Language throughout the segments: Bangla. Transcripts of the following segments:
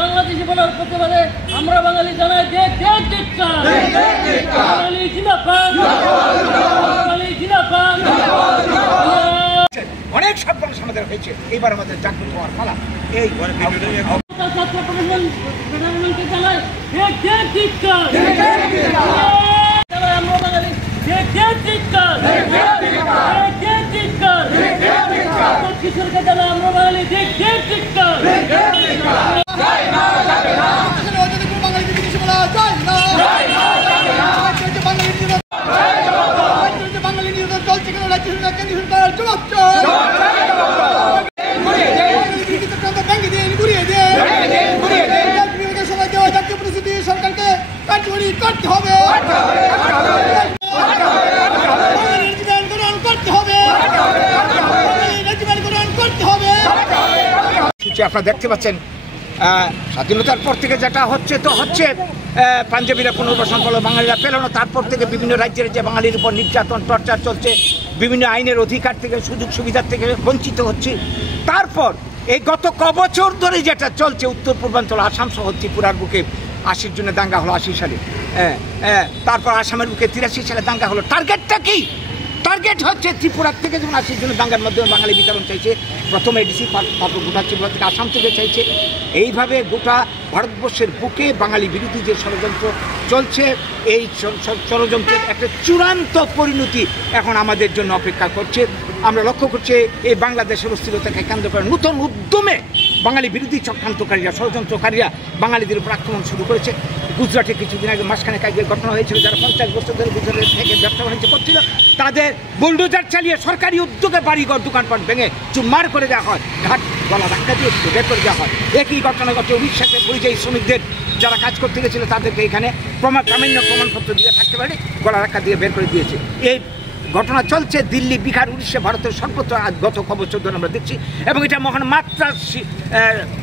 বাংলাদেশি বলার প্রতিবাদে আমরা বাঙালি জানাই অনেক সফল সমাধান হয়েছে। এইবার আমাদের জাগ্রত হওয়ার পালা। এই ছাত্র প্রধানমন্ত্রী জানাই আমরা বাঙালি কিশোরকে জানাই আমরা বাঙালি সরকারকে কার্যকরী করতে হবে, আপনারা দেখতে পাচ্ছেন স্বাধীনতার পর থেকে যেটা হচ্ছে তো হচ্ছে পাঞ্জাবিরা পুনর্বাসন করলো, বাঙালিরা পেল না। তারপর থেকে বিভিন্ন রাজ্যের যে বাঙালির উপর নির্যাতন টর্চার চলছে, বিভিন্ন আইনের অধিকার থেকে সুযোগ সুবিধার থেকে বঞ্চিত হচ্ছে। তারপর এই গত কবছর ধরে যেটা চলছে উত্তর পূর্বাঞ্চল আসাম সহ ত্রিপুরার বুকে 80 জনের দাঙ্গা হলো 80 সালে, তারপর আসামের বুকে 83 সালে দাঙ্গা হলো। টার্গেটটা কি? টার্গেট হচ্ছে ত্রিপুরার থেকে যেমন 80 জনের দাঙ্গার মাধ্যমে বাঙালি বিতরণ চাইছে, প্রথমে এডিসি, তারপর গোটা ত্রিপুরা থেকে আসাম থেকে চাইছে। এইভাবে গোটা ভারতবর্ষের বুকে বাঙালি বিরোধী যে ষড়যন্ত্র চলছে, এই ষড়যন্ত্রের একটা চূড়ান্ত পরিণতি এখন আমাদের জন্য অপেক্ষা করছে। আমরা লক্ষ্য করছি এই বাংলাদেশের অস্থিরতাকে কেন্দ্র করে নতুন উদ্যমে বাঙালি বিরোধী চক্রান্তকারীরা, ষড়যন্ত্রকারীরা বাঙালিদের উপর আক্রমণ শুরু করেছে। গুজরাটে কিছুদিন আগে মাসখানেক আগে ঘটনা হয়েছিল, যারা 50 বছর ধরে গুজরাটের থেকে ব্যবসা বাণিজ্য করছিল, তাদের বুলডোজার চালিয়ে সরকারি উদ্যোগে বাড়িঘর দোকানপাট ভেঙে চুরমার করে দেওয়া হয়, ঘাট গলা ধাক্কা দিয়ে বের করে দেওয়া হয়। একই ঘটনা ঘটে উড়িষ্যাতে পরিযায়ী শ্রমিকদের যারা কাজ করতে গেছিল তাদেরকে এখানে প্রামাণ্য প্রমাণপত্র দিয়ে থাকতে পারে, গলা ধাক্কা দিয়ে বের করে দিয়েছে। এই ঘটনা চলছে দিল্লি, বিহার, উড়িষ্যা, ভারতের সর্বত্র গত কবছর ধরে আমরা দেখছি, এবং এটা মহান মাত্রা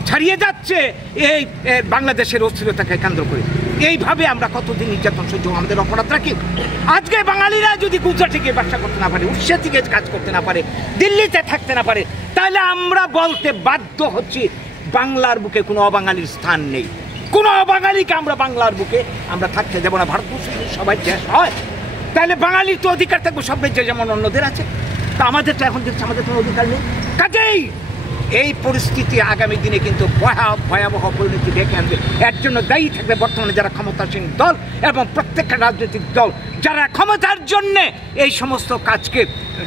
ছাড়িয়ে যাচ্ছে এই বাংলাদেশের অস্থিরতাকে কেন্দ্র করে। এইভাবে আমরা কতদিন নির্যাতন সহ্য, আমাদের অপরাধটা কি? আজকে বাঙালিরা যদি গুজরাটে গিয়ে ব্যবসা করতে না পারে, উড়িষ্যা থেকে কাজ করতে না পারে, দিল্লিতে থাকতে না পারে, তাহলে আমরা বলতে বাধ্য হচ্ছি বাংলার বুকে কোনো অবাঙালির স্থান নেই। কোনো অবাঙালিকে আমরা বাংলার বুকে আমরা থাকতে দেবো না। ভারতবর্ষ সবাই দেশ হয়, তাহলে বাঙালির তো অধিকার থাকবে সব রাজ্যে যেমন অন্যদের আছে, তা আমাদের তো এখন দেখছি আমাদের কোনো অধিকার নেই। কাজেই এই পরিস্থিতি আগামী দিনে কিন্তু ভয়াবহ পরিণতি ডেকে আনবে। এর জন্য দায়ী থাকবে বর্তমানে যারা ক্ষমতাসীন দল এবং প্রত্যেকটা রাজনৈতিক দল, যারা ক্ষমতার জন্যে এই সমস্ত কাজকে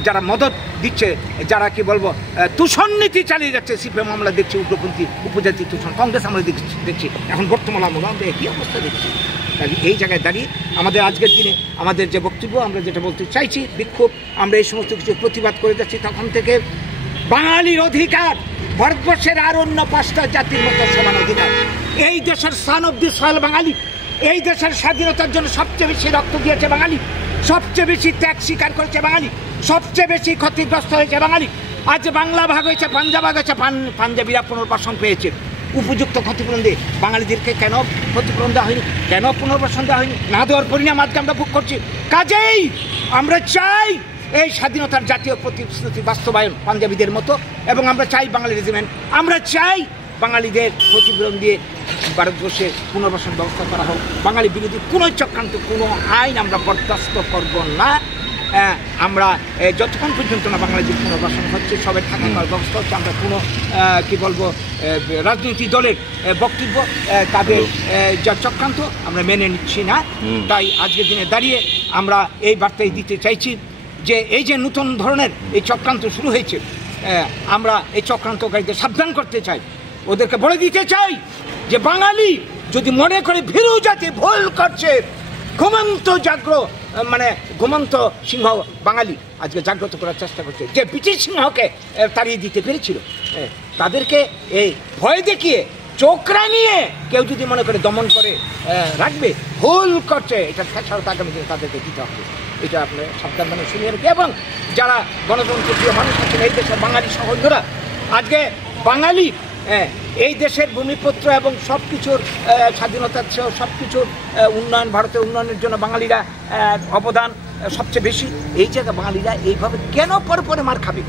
যারা মদত দিচ্ছে, যারা কি বলবো তুষণনীতি চালিয়ে যাচ্ছে। সিপিএম আমরা দেখছি উগ্রপন্থী উপজাতি তুষণ, কংগ্রেস আমরা দেখছি, এখন বর্তমানে আমরা একই অবস্থা দেখছি। এই জায়গায় দাঁড়িয়ে আমাদের আজকের দিনে আমাদের যে বক্তব্য, আমরা যেটা বলতে চাইছি, বিক্ষোভ, আমরা এই সমস্ত কিছু প্রতিবাদ করে যাচ্ছি। তখন থেকে বাঙালির অধিকার ভারতবর্ষের আর অন্য 5টা জাতির মতো সমান অধিকার। এই দেশের সান অব দি সয়েল বাঙালি, এই দেশের স্বাধীনতার জন্য সবচেয়ে বেশি রক্ত দিয়েছে বাঙালি, সবচেয়ে বেশি ত্যাগ স্বীকার করেছে বাঙালি, সবচেয়ে বেশি ক্ষতিগ্রস্ত হয়েছে বাঙালি। আজ বাংলা ভাগ হয়েছে, পাঞ্জাব ভাগ হয়েছে, পাঞ্জাবিরা পুনর্বাসন পেয়েছে। উপযুক্ত ক্ষতিপূরণ দিয়ে বাঙালিদেরকে কেন ক্ষতিপূরণ দেওয়া হয়নি, কেন পুনর্বাসন দেওয়া হয়নি? না দেওয়ার পরিণাম আজকে আমরা ভোগ করছি। কাজেই আমরা চাই এই স্বাধীনতার জাতীয় প্রতিশ্রুতি বাস্তবায়ন পাঞ্জাবিদের মতো, এবং আমরা চাই বাঙালি রেজিমেন্ট, আমরা চাই বাঙালিদের ক্ষতিপূরণ দিয়ে ভারতবর্ষে পুনর্বাসন ব্যবস্থা করা হোক। বাঙালি বিরোধী কোনো চক্রান্ত, কোনো আইন আমরা বরদাস্ত করব না। আমরা যতক্ষণ পর্যন্ত না বাংলাদেশের পুনর্বাসন হচ্ছে, সবাই থাকার ব্যবস্থা হচ্ছে, আমরা কোনো কি বলবো রাজনৈতিক দলের বক্তব্য, তাদের যা চক্রান্ত আমরা মেনে নিচ্ছি না। তাই আজকের দিনে দাঁড়িয়ে আমরা এই বার্তাই দিতে চাইছি যে এই যে নতুন ধরনের এই চক্রান্ত শুরু হয়েছে, আমরা এই চক্রান্তকারীদের সাবধান করতে চাই, ওদেরকে বলে দিতে চাই যে বাঙালি যদি মনে করে ভীরু জাতি ভুল করছে, ঘুমন্ত ঘুমন্ত সিংহ বাঙালি আজকে জাগ্রত করার চেষ্টা করছে। যে ব্রিটিশ সিংহকে তাড়িয়ে দিতে পেরেছিল, তাদেরকে এই ভয় দেখিয়ে চোখ রাঙিয়ে কেউ যদি মনে করে দমন করে রাখবে, ভুল করছে, এটা ফেসারত আগামী দিনে তাদেরকে দিতে হবে। এটা আপনার সাবধান মানে শুনিয়ে রাখি। এবং যারা গণতন্ত্র প্রিয় মানুষ আছেন এই দেশের বাঙালি সহোদরা, আজকে বাঙালি এই দেশের ভূমিপুত্র এবং সব কিছুর স্বাধীনতার চেয়েও সব কিছুর উন্নয়ন, ভারতের উন্নয়নের জন্য বাঙালিরা অবদান সবচেয়ে বেশি। এই জায়গায় বাঙালিরা এইভাবে কেন পরে মার খাবে?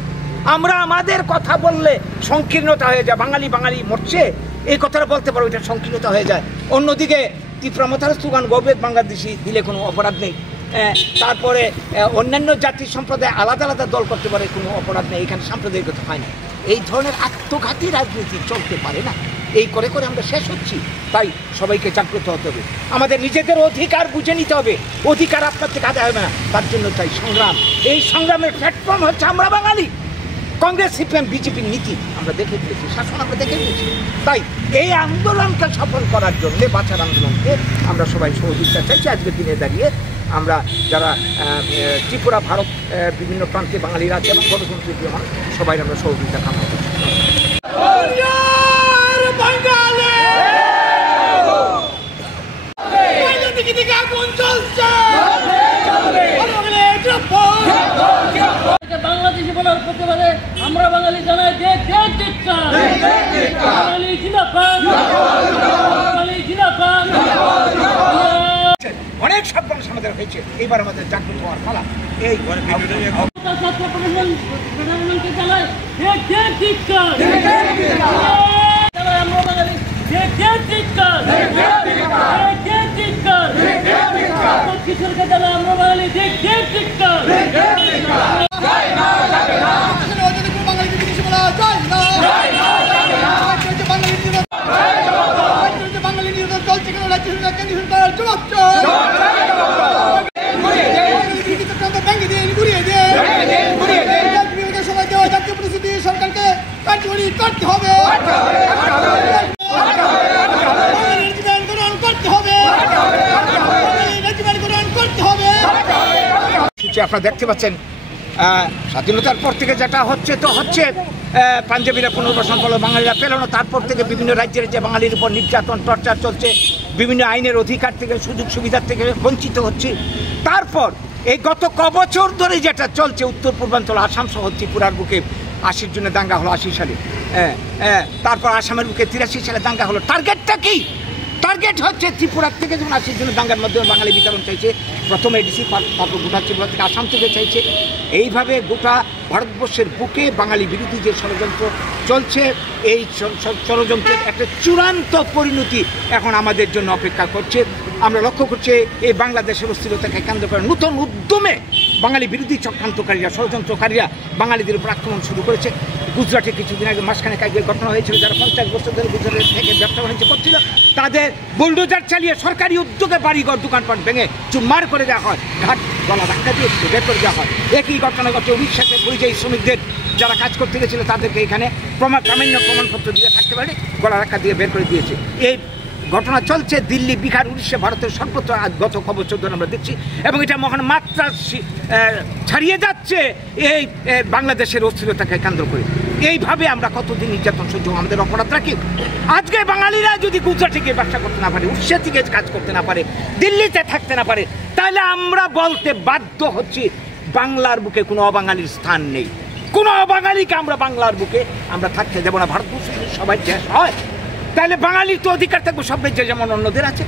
আমরা আমাদের কথা বললে সংকীর্ণতা হয়ে যায়, বাঙালি বাঙালি মরছে এই কথাটা বলতে পারো, এটা সংকীর্ণতা হয়ে যায়। অন্যদিকে তীব্রমতার স্লোগান গৌবেদ বাংলাদেশি দিলে কোনো অপরাধ নেই, তারপরে অন্যান্য জাতি সম্প্রদায় আলাদা আলাদা দল করতে পারে, কোনো অপরাধ নেই, এখানে সাম্প্রদায়িকতা হয় না। এই ধরনের আত্মঘাতী রাজনীতি চলতে পারে না, এই করে করে আমরা শেষ হচ্ছি। তাই সবাইকে জাগ্রত হতে হবে, আমাদের নিজেদের অধিকার বুঝে নিতে হবে, অধিকার আপনার থেকে আদায় হবে না, তার জন্য চাই সংগ্রাম। এই সংগ্রামের প্ল্যাটফর্ম হচ্ছে আমরা বাঙালি। কংগ্রেস, সিপিএম, বিজেপির নীতি আমরা দেখে দিয়েছি, শাসন আমরা দেখে দিয়েছি। তাই এই আন্দোলনকে সফল করার জন্য, বাঁচার আন্দোলনকে আমরা সবাই সহযোগিতা চাইছি। আজকের দিনে দাঁড়িয়ে আমরা যারা ত্রিপুরা, ভারত বিভিন্ন প্রান্তে বাঙালিরা আছে এবং গণতন্ত্রী মানুষ, সবাই আমরা সহযোগিতা কামনা করছি। বাংলাদেশি বলার প্রতিবাদে আমরা বাঙালি জানাই যে বাঙালি জিন্দাবাদ, বাঙালি জিন্দাবাদ। অনেক সর্বনাশ আমাদের হয়েছে, এইবার আমাদের জাগ্রত হওয়ার পালা। এই ছাত্র প্রধানমন্ত্রী জানাই আমরা বাঙালি কিশোরকে জানাই আমরা বাঙালি বাঙালি নির্বাচন চলছে কেন? রাজ্য কন্ডিশন করার জবাব ব্যাংকে দিয়ে ঘুরিয়ে দিয়ে সময় দেওয়া জাতীয় পরিস্থিতি সরকারকে কার্যকরী করতে হবে, আপনারা দেখতে পাচ্ছেন স্বাধীনতার পর থেকে যেটা হচ্ছে তো হচ্ছে, পাঞ্জাবিরা পুনর্বাসন করলো, বাঙালিরা পেল না, তারপর থেকে বিভিন্ন রাজ্যের যে বাঙালির উপর নির্যাতন টর্চার চলছে, বিভিন্ন আইনের অধিকার থেকে সুযোগ সুবিধার থেকে বঞ্চিত হচ্ছে। তারপর এই গত কবছর ধরে যেটা চলছে, উত্তর পূর্বাঞ্চল আসাম সহ ত্রিপুরার বুকে 80 জনে দাঙ্গা হলো 80 সালে, তারপর আসামের বুকে 83 সালে দাঙ্গা হলো। টার্গেটটা কি? টার্গেট হচ্ছে ত্রিপুরার থেকে যখন 80 জনের দাঙ্গার মাধ্যমে বাঙালি বিতরণ চাইছে, প্রথমে এডিসি, তারপর গোটা ত্রিপুরা থেকে আসাম থেকে চাইছে। এইভাবে গোটা ভারতবর্ষের বুকে বাঙালি বিরোধী যে ষড়যন্ত্র চলছে, এই ষড়যন্ত্রের একটা চূড়ান্ত পরিণতি এখন আমাদের জন্য অপেক্ষা করছে। আমরা লক্ষ্য করছি এই বাংলাদেশের অস্থিরতাকে কেন্দ্র করে নতুন উদ্যমে বাঙালি বিরোধী চক্রান্তকারীরা, ষড়যন্ত্রকারীরা বাঙালিদের উপর আক্রমণ শুরু করেছে। গুজরাটে কিছুদিন আগে মাসখানেক আগে ঘটনা হয়েছিল, যারা 50 বছর ধরে গুজরাট থেকে ব্যবসা বাণিজ্য করছিল, তাদের বুলডোজার চালিয়ে সরকারি উদ্যোগে বাড়িঘর দোকানপাট ভেঙে চুরমার করে দেওয়া হয়, ঘাট গলা ধাক্কা দিয়ে বের করে দেওয়া হয়। একই ঘটনা ঘটে উড়িষ্যাতে পরিযায়ী শ্রমিকদের যারা কাজ করতে গেছিল, তাদেরকে এখানে প্রামাণ্য প্রমাণপত্র দিয়ে থাকতে পারে, গলা ধাক্কা দিয়ে বের করে দিয়েছে। এই ঘটনা চলছে দিল্লি, বিহার, উড়িষ্যা, ভারতের সর্বত্র গত বছর ধরে আমরা দেখছি, এবং এটা মহান মাত্রা ছাড়িয়ে যাচ্ছে এই বাংলাদেশের অস্থিরতাকে কেন্দ্র করে। এইভাবে আমরা কতদিন নির্যাতন সহ্য, আমাদের অপরাধটা কি? আজকে বাঙালিরা যদি গুজরাটে গিয়ে ব্যবসা করতে না পারে, উড়িষ্যা থেকে কাজ করতে না পারে, দিল্লিতে থাকতে না পারে, তাহলে আমরা বলতে বাধ্য হচ্ছি বাংলার বুকে কোনো অবাঙালির স্থান নেই। কোনো অবাঙালিকে আমরা বাংলার বুকে আমরা থাকতে দেবো না। ভারতবর্ষে সবাই শেষ হয়, তাহলে বাঙালির তো অধিকার থাকবে সব রাজ্যে যেমন অন্যদের আছে,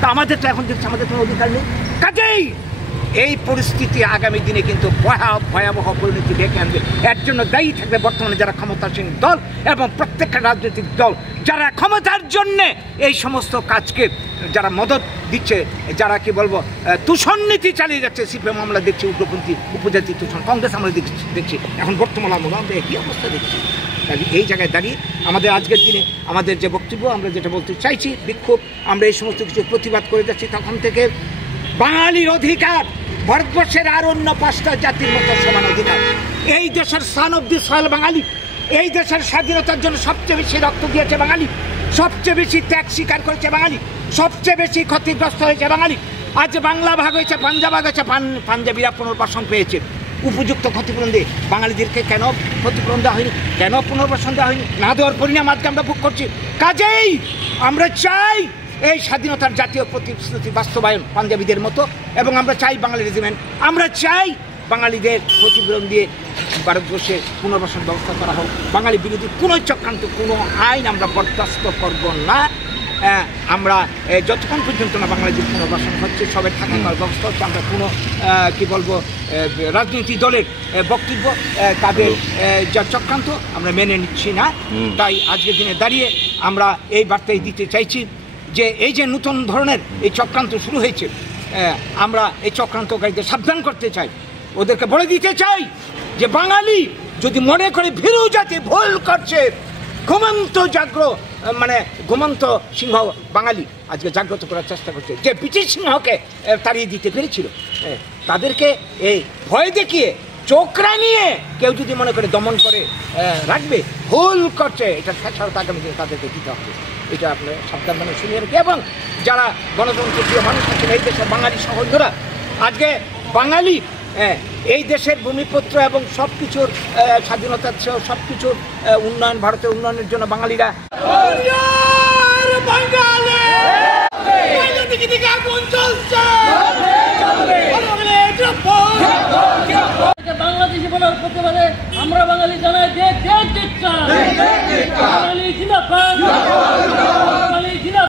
তা আমাদের তো এখন দেখছি আমাদের কোনো অধিকার নেই। কাজেই এই পরিস্থিতি আগামী দিনে কিন্তু ভয়াবহ পরিণতি ডেকে আনবে। এর জন্য দায়ী থাকবে বর্তমানে যারা ক্ষমতাসীন দল এবং প্রত্যেকটা রাজনৈতিক দল, যারা ক্ষমতার জন্যে এই সমস্ত কাজকে যারা মদত দিচ্ছে, যারা কি বলবো তুষণ নীতি চালিয়ে যাচ্ছে। সিপিএম আমরা দেখছি উগ্রপন্থী উপজাতি তুষণ, কংগ্রেস আমরা দেখছি, এখন বর্তমান আমরা একই অবস্থা দেখছি। এই জায়গায় দাঁড়িয়ে আমাদের আজকের দিনে আমাদের যে বক্তব্য, আমরা যেটা বলতে চাইছি, বিক্ষোভ, আমরা এই সমস্ত কিছু প্রতিবাদ করে যাচ্ছি। তখন থেকে বাঙালির অধিকার ভারতবর্ষের আর অন্য 5টা জাতির মতো সমান অধিকার। এই দেশের সান অফ দি সয়েল বাঙালি, এই দেশের স্বাধীনতার জন্য সবচেয়ে বেশি রক্ত দিয়েছে বাঙালি, সবচেয়ে বেশি ত্যাগ স্বীকার করেছে বাঙালি, সবচেয়ে বেশি ক্ষতিগ্রস্ত হয়েছে বাঙালি। আজ বাংলা ভাগ হয়েছে, পাঞ্জাব ভাগ হয়েছে, পাঞ্জাবিরা পুনর্বাসন পেয়েছে। উপযুক্ত ক্ষতিপূরণ দিয়ে বাঙালিদেরকে কেন ক্ষতিপূরণ দেওয়া হয়নি, কেন পুনর্বাসন দেওয়া হয়নি? না দেওয়ার পরিণাম আজকে আমরা ভোগ করছি। কাজেই আমরা চাই এই স্বাধীনতার জাতীয় প্রতিশ্রুতি বাস্তবায়ন পাঞ্জাবিদের মতো, এবং আমরা চাই বাঙালি রেজিমেন্ট, আমরা চাই বাঙালিদের ক্ষতিপূরণ দিয়ে ভারতবর্ষে পুনর্বাসন ব্যবস্থা করা হোক। বাঙালি বিরোধী কোনো চক্রান্ত, কোনো আইন আমরা বরদাস্ত করব না। আমরা যতক্ষণ পর্যন্ত না বাংলাদেশের পুনর্বাসন হচ্ছে, সবাই থাকা করার ব্যবস্থা হচ্ছে, আমরা কোনো কী বলবো রাজনৈতিক দলের বক্তব্য তাদের যা চক্রান্ত আমরা মেনে নিচ্ছি না। তাই আজকের দিনে দাঁড়িয়ে আমরা এই বার্তাই দিতে চাইছি যে এই যে নতুন ধরনের এই চক্রান্ত শুরু হয়েছে, আমরা এই চক্রান্তকারীদের সাবধান করতে চাই, ওদেরকে বলে দিতে চাই যে বাঙালি যদি মনে করে ভীরু জাতি ভুল করছে, ঘুমন্ত ঘুমন্ত সিংহ বাঙালি আজকে জাগ্রত করার চেষ্টা করছে, যে ব্রিটিশ সিংহকে তাড়িয়ে দিতে পেরেছিল, তাদেরকে এই ভয় দেখিয়ে চোখরা নিয়ে কেউ যদি মনে করে দমন করে রাখবে, ভুল করছে, এটা ফেসারত আগামী দিনে তাদেরকে দিতে হবে। এটা আপনার সাবধান মানে শুনিয়ে রাখি। এবং যারা গণতন্ত্রের প্রিয় মানুষ আছেন এই দেশের বাঙালি সহোদরা, আজকে বাঙালি এই দেশের ভূমিপুত্র এবং সব কিছুর স্বাধীনতার চেয়েও সব কিছুর উন্নয়ন, ভারতের উন্নয়নের জন্য বাঙালিরা বাংলাদেশি বলার প্রতিবাদে আমরা বাঙালি জানাই বাঙালি